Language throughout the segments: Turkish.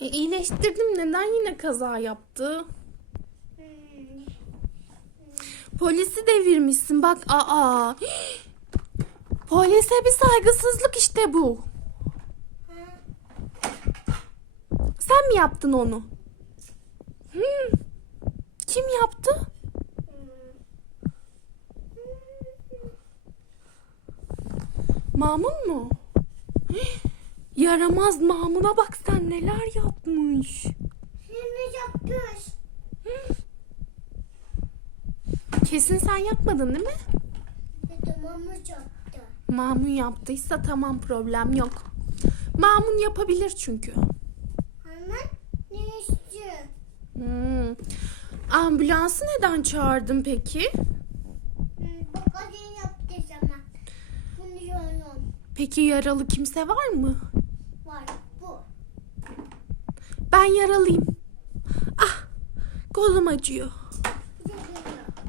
E, iyileştirdim neden yine kaza yaptı? Polisi devirmişsin bak aa. Polise bir saygısızlık işte bu. Sen mi yaptın onu? Hmm. Kim yaptı? Mamun mu? Yaramaz Mamun'a bak sen neler yapmış. Şimdi yapıyoruz. Kesin sen yapmadın değil mi? Tamamız yaptı. Mamun yaptıysa tamam problem yok. Mamun yapabilir çünkü. Hemen ne istiyor? Hmm. Ambulansı neden çağırdın peki? Peki yaralı kimse var mı? Var bu. Ben yaralıyım. Ah kolum acıyor.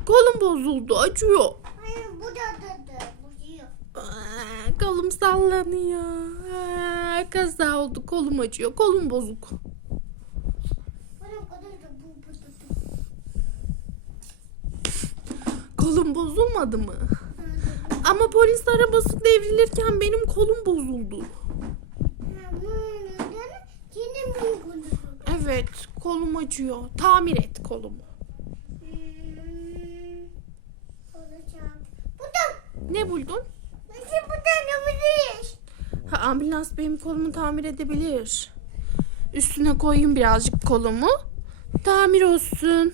Kolum bozuldu acıyor. Hayır bu da da yiyor. Aa, kolum sallanıyor. Aa, kaza oldu kolum acıyor. Kolum bozuk. Kolum bozulmadı mı? Ama polis arabası devrilirken benim kolum bozuldu. Ha, Evet kolum acıyor. Tamir et kolumu. Hmm. Olacak. Bu da. Ne buldun? Nasıl bu bilir? Ha, ambulans benim kolumu tamir edebilir. Üstüne koyayım birazcık kolumu. Tamir olsun.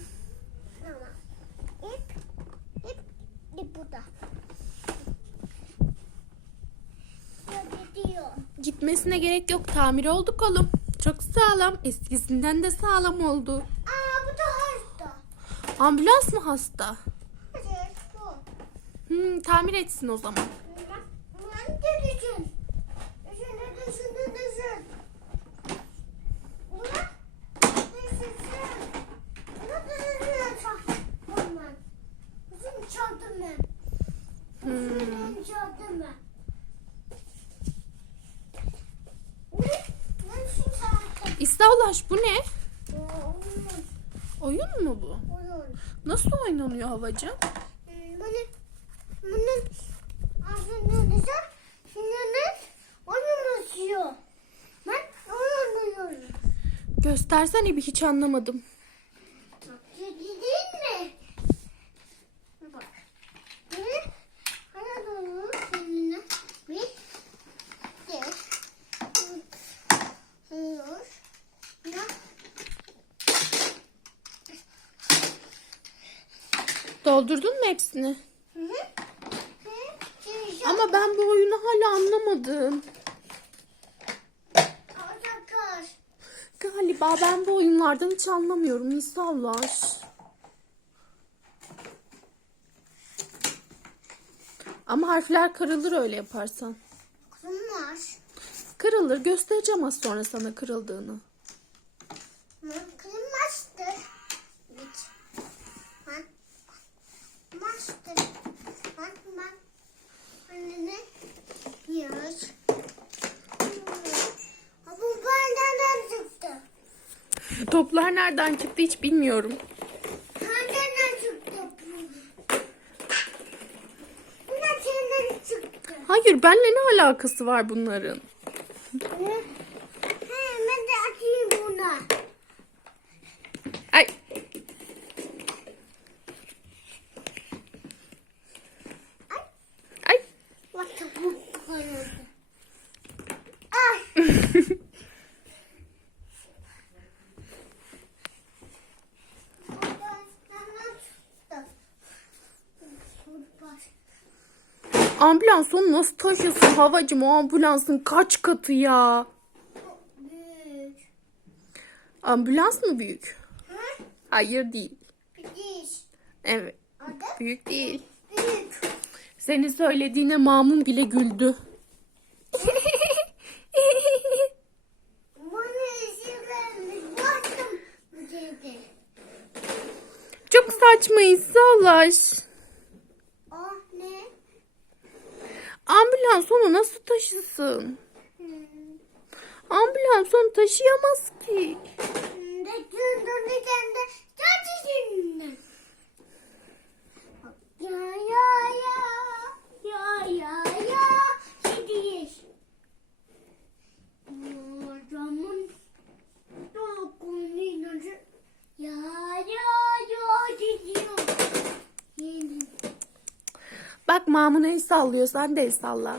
Gitmesine gerek yok. Tamir oldu kolum. Çok sağlam. Eskisinden de sağlam oldu. Aa bu da hasta. Ambulans mı hasta? Hayır bu. Hmm, tamir etsin o zaman. Ben de düşün. Düşün de düşün de düşün. Buna düşün. Buna düşün. Bundan. Bizim çaldım ben. Hmm. Bizim çaldım ben. Ne? Nasıl İstavlaş bu ne? Oyun. Mu bu? Oyun. Nasıl oynanıyor havacı? Hmm, Bunu, bunun güzel. Şimdi ne? Oyun basıyor. Ben oyun oynuyorum. Göstersene bir hiç anlamadım. Ciddi değil mi? Bak. Bir, bana doğru kendine bir, de, Hayır. Ne? Doldurdun mu hepsini? Hı hı. Hı. Ama ben bu oyunu hala anlamadım. Galiba ben bu oyunlardan hiç anlamıyorum. İstavlaş. Ama harfler kırılır öyle yaparsan. Kırmar. Kırılır. Göstereceğim az sonra sana kırıldığını. Kırmazdır. Git. Ben. Kırmazdır. Ben ben. Annene yiyoruz. Ha, Bu benden çıktı. Toplar nereden çıktı hiç bilmiyorum. Benden çıktı. Bu da senden çıktı. Hayır benimle ne alakası var bunların? Ambulans onu nasıl taşıyorsun havacım? O ambulansın kaç katı ya? Büyük. Ambulans mı büyük? Hı? Hayır değil. Diş. Evet. Adı Büyük değil. büyük. Senin söylediğine Mamun bile güldü. Çok saçma İsallaş. Ah ne? Ambulans onu nasıl taşısın? Ambulans onu taşıyamaz ki. Ya ya ya. Ya ya ya. Gidiyiz. Hocamın dokunuyor. Ya ya ya gidiyor. Yeni. Bak Mamun el sallıyor sen de el salla.